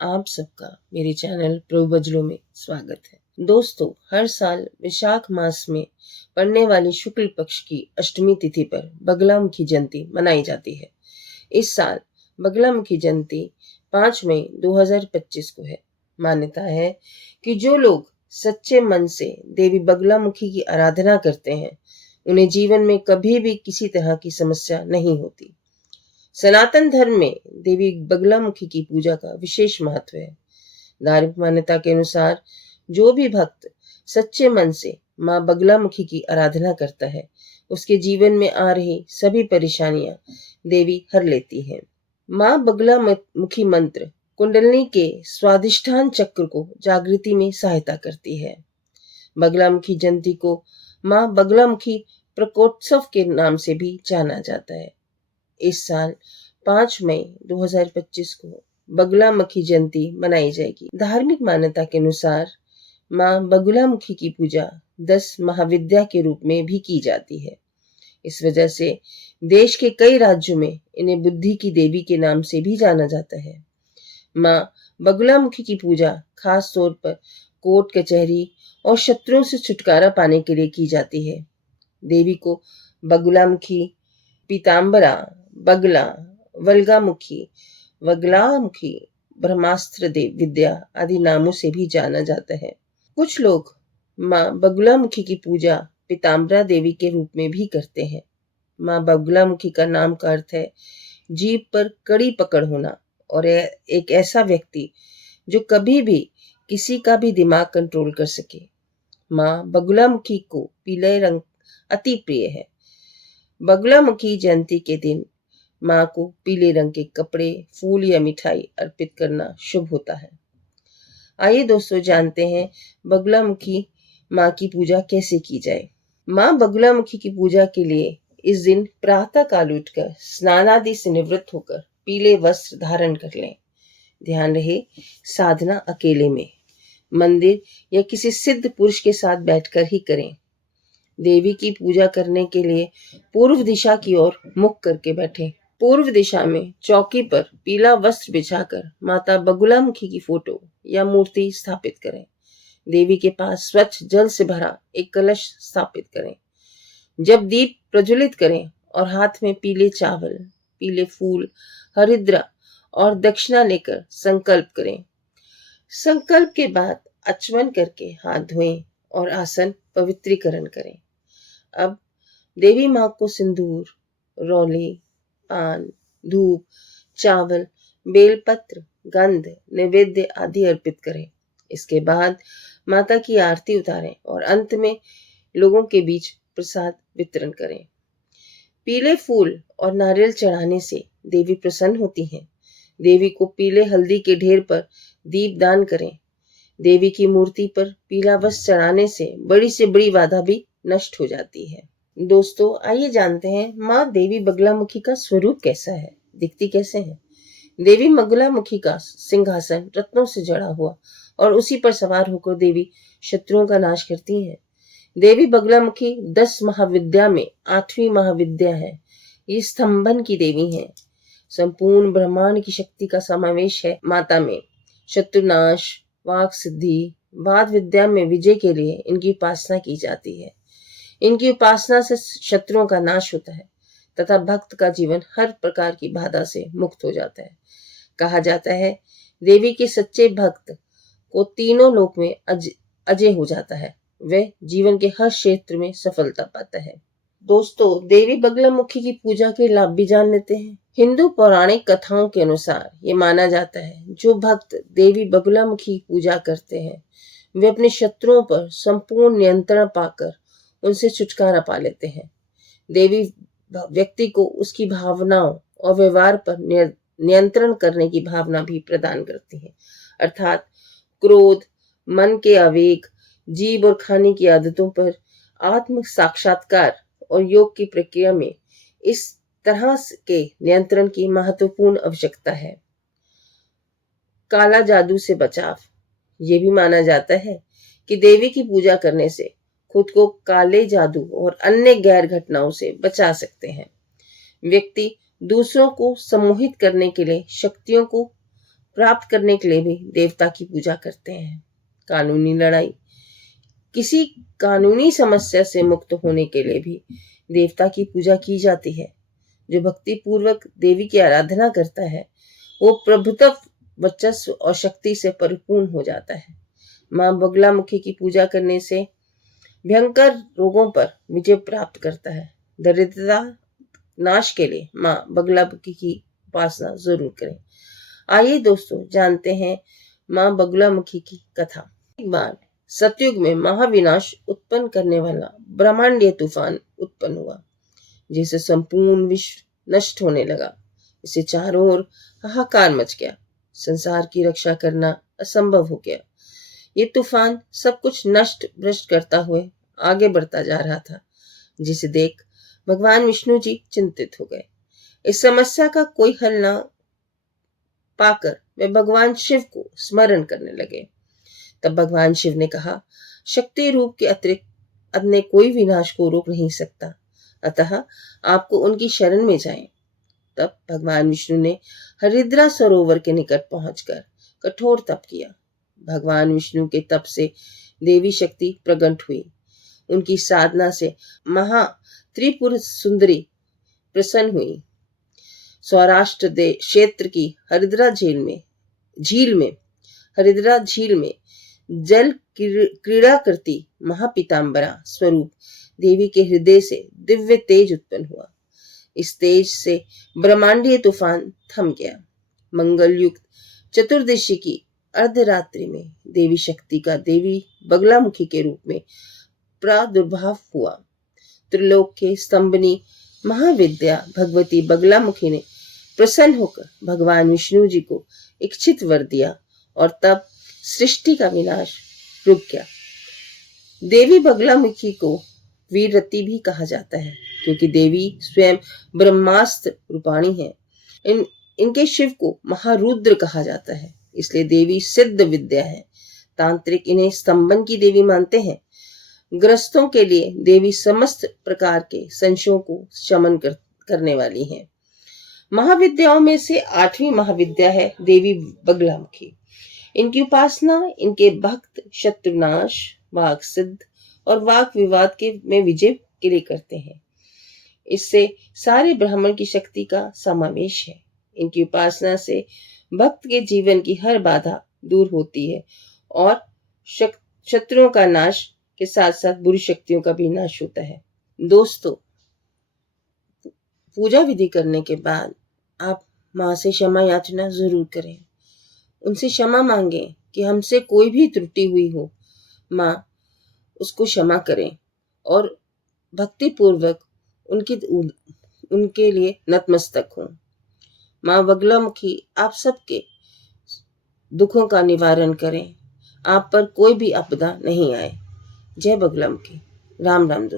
आप सबका मेरे चैनल प्रभु बजलों में स्वागत है। दोस्तों, हर साल विशाख मास में पड़ने वाली शुक्ल पक्ष की अष्टमी तिथि पर बगलामुखी जयंती मनाई जाती है। इस साल बगलामुखी जयंती 5 मई 2025 को है। मान्यता है कि जो लोग सच्चे मन से देवी बगलामुखी की आराधना करते हैं, उन्हें जीवन में कभी भी किसी तरह की समस्या नहीं होती। सनातन धर्म में देवी बगलामुखी की पूजा का विशेष महत्व है। धार्मिक मान्यता के अनुसार जो भी भक्त सच्चे मन से माँ बगलामुखी की आराधना करता है, उसके जीवन में आ रही सभी परेशानियां देवी हर लेती है। माँ बगलामुखी मंत्र कुंडलिनी के स्वादिष्ठान चक्र को जागृति में सहायता करती है। बगलामुखी जयंती को माँ बगलामुखी प्रकोत्सव के नाम से भी जाना जाता है। इस साल 5 मई 2025 को बगलामुखी जयंती मनाई जाएगी। धार्मिक मान्यता के अनुसार माँ बगलामुखी की पूजा 10 महाविद्या के रूप में भी की जाती है। इस वजह से देश के कई राज्यों में इन्हें बुद्धि की देवी के नाम से भी जाना जाता है। माँ बगलामुखी की पूजा खास तौर पर कोर्ट कचहरी और शत्रुओं से छुटकारा पाने के लिए की जाती है। देवी को बगलामुखी, पीताम्बरा, बगला, वल्गामुखी, वगलामुखी, ब्रह्मास्त्र विद्या आदि नामों से भी जाना जाता है। कुछ लोग माँ बगलामुखी की पूजा पीताम्बरा देवी के रूप में भी करते हैं। माँ बगलामुखी का नाम का अर्थ है जीभ पर कड़ी पकड़ होना और एक ऐसा व्यक्ति जो कभी भी किसी का भी दिमाग कंट्रोल कर सके। माँ बगलामुखी को पीले रंग अति प्रिय है। बगलामुखी जयंती के दिन माँ को पीले रंग के कपड़े, फूल या मिठाई अर्पित करना शुभ होता है। आइए दोस्तों, जानते हैं बगलामुखी माँ की पूजा कैसे की जाए। माँ बगलामुखी की पूजा के लिए इस दिन प्रातः काल उठकर स्नान आदि से निवृत्त होकर पीले वस्त्र धारण कर लें। ध्यान रहे, साधना अकेले में, मंदिर या किसी सिद्ध पुरुष के साथ बैठकर ही करें। देवी की पूजा करने के लिए पूर्व दिशा की ओर मुख करके बैठें। पूर्व दिशा में चौकी पर पीला वस्त्र बिछाकर माता बगलामुखी की फोटो या मूर्ति स्थापित करें। देवी के पास स्वच्छ जल से भरा एक कलश स्थापित करें। जब दीप प्रज्वलित करें और हाथ में पीले चावल, पीले फूल, हरिद्रा और दक्षिणा लेकर संकल्प करें। संकल्प के बाद आचमन करके हाथ धोएं और आसन पवित्रीकरण करें। अब देवी माँ को सिंदूर, रौली, पान, धूप, चावल, बेलपत्र, गंध, नैवेद्य आदि अर्पित करें। इसके बाद माता की आरती उतारें और अंत में लोगों के बीच प्रसाद वितरण करें। पीले फूल और नारियल चढ़ाने से देवी प्रसन्न होती हैं। देवी को पीले हल्दी के ढेर पर दीप दान करें। देवी की मूर्ति पर पीला वस्त्र चढ़ाने से बड़ी बाधा भी नष्ट हो जाती है। दोस्तों, आइए जानते हैं माँ देवी बगलामुखी का स्वरूप कैसा है, दिखती कैसे है। देवी बगलामुखी का सिंहासन रत्नों से जड़ा हुआ और उसी पर सवार होकर देवी शत्रुओं का नाश करती हैं। देवी बगलामुखी 10 महाविद्या में 8वीं महाविद्या है। ये स्तंभन की देवी है। संपूर्ण ब्रह्मांड की शक्ति का समावेश है माता में। शत्रुनाश, वाक सिद्धि, वाद विद्या में विजय के लिए इनकी उपासना की जाती है। इनकी उपासना से शत्रुओं का नाश होता है तथा भक्त का जीवन हर प्रकार की बाधा से मुक्त हो जाता है। कहा जाता है देवी के सच्चे भक्त को तीनों लोक में अजय हो जाता है। वह जीवन के हर क्षेत्र में सफलता पाता है। दोस्तों, देवी बगलामुखी की पूजा के लाभ भी जान लेते हैं। हिंदू पौराणिक कथाओं के अनुसार ये माना जाता है जो भक्त देवी बगलामुखी की पूजा करते हैं, वे अपने शत्रुओं पर संपूर्ण नियंत्रण पाकर उनसे छुटकारा पा लेते हैं। देवी व्यक्ति को उसकी भावनाओं और व्यवहार पर नियंत्रण करने की भावना भी प्रदान करती है। अर्थात क्रोध, मन के आवेग, जीभ और खाने की आदतों पर आत्म साक्षात्कार और योग की प्रक्रिया में इस तरह के नियंत्रण की महत्वपूर्ण आवश्यकता है। काला जादू से बचाव। ये भी माना जाता है कि देवी की पूजा करने से खुद को काले जादू और अन्य गैर घटनाओं से बचा सकते हैं। व्यक्ति दूसरों को सम्मोहित करने के लिए शक्तियों को प्राप्त करने के लिए भी देवता की पूजा करते हैं। कानूनी लड़ाई, किसी कानूनी समस्या से मुक्त होने के लिए भी देवता की पूजा की जाती है। जो भक्ति पूर्वक देवी की आराधना करता है वो प्रभुत्व, वर्चस्व और शक्ति से परिपूर्ण हो जाता है। मां बगलामुखी की पूजा करने से भयंकर रोगों पर विजय प्राप्त करता है। दरिद्रता नाश के लिए मां बगलामुखी की उपासना जरूर करें। आइए दोस्तों जानते हैं मां बगलामुखी की कथा। एक बार सतयुग में महाविनाश उत्पन्न करने वाला ब्रह्मांडीय तूफान उत्पन्न हुआ, जिससे संपूर्ण विश्व नष्ट होने लगा। इससे चारों ओर हाहाकार मच गया। संसार की रक्षा करना असंभव हो गया। ये तूफान सब कुछ नष्ट भ्रष्ट करता हुए आगे बढ़ता जा रहा था, जिसे देख भगवान विष्णु जी चिंतित हो गए। इस समस्या का कोई हल न पाकर वे भगवान शिव को स्मरण करने लगे। तब भगवान शिव ने कहा, शक्ति रूप के अतिरिक्त अन्य कोई विनाश को रोक नहीं सकता, अतः आपको उनकी शरण में जाएं। तब भगवान विष्णु ने हरिद्रा सरोवर के निकट पहुंचकर कठोर तप किया। भगवान विष्णु के तप से देवी शक्ति प्रकट हुई। उनकी साधना से महा त्रिपुर सुंदरी प्रसन्न हुई। सौराष्ट्र क्षेत्र की हरिद्रा झील में जल क्रीड़ा करती महापीताम्बरा स्वरूप देवी के हृदय से दिव्य तेज उत्पन्न हुआ। इस तेज से ब्रह्मांडीय तूफान थम गया। मंगल युक्त चतुर्दशी की अर्धरात्रि में देवी शक्ति का देवी बगलामुखी के रूप में प्रादुर्भाव हुआ। त्रिलोक के स्तंभनी महाविद्या भगवती बगलामुखी ने प्रसन्न होकर भगवान विष्णु जी को इच्छित वर दिया और तब सृष्टि का विनाश रुक गया। देवी बगलामुखी को वीररती भी कहा जाता है, क्योंकि देवी स्वयं ब्रह्मास्त्र रूपाणी है। इनके शिव को महारुद्र कहा जाता है, इसलिए देवी सिद्ध विद्या है। तांत्रिक इन्हें स्तंभन की देवी मानते हैं। ग्रस्तों के लिए देवी समस्त प्रकार के संशयों को शमन करने वाली है। महाविद्याओं में से 8वीं महाविद्या है देवी बगलामुखी। इनकी उपासना इनके भक्त शत्रुनाश, वाक सिद्ध और वाक विवाद में विजय के लिए करते हैं। इससे सारे ब्राह्मण की शक्ति का समावेश है। इनकी उपासना से भक्त के जीवन की हर बाधा दूर होती है और शत्रुओं का नाश के साथ साथ बुरी शक्तियों का भी नाश होता है। दोस्तों, पूजा विधि करने के बाद आप माँ से क्षमा याचना जरूर करें। उनसे क्षमा मांगें कि हमसे कोई भी त्रुटि हुई हो, माँ उसको क्षमा करें और भक्ति पूर्वक उनके लिए नतमस्तक हों। माँ बगलामुखी आप सबके दुखों का निवारण करें, आप पर कोई भी आपदा नहीं आए। जय बगलामुखी। राम राम दोस्तों।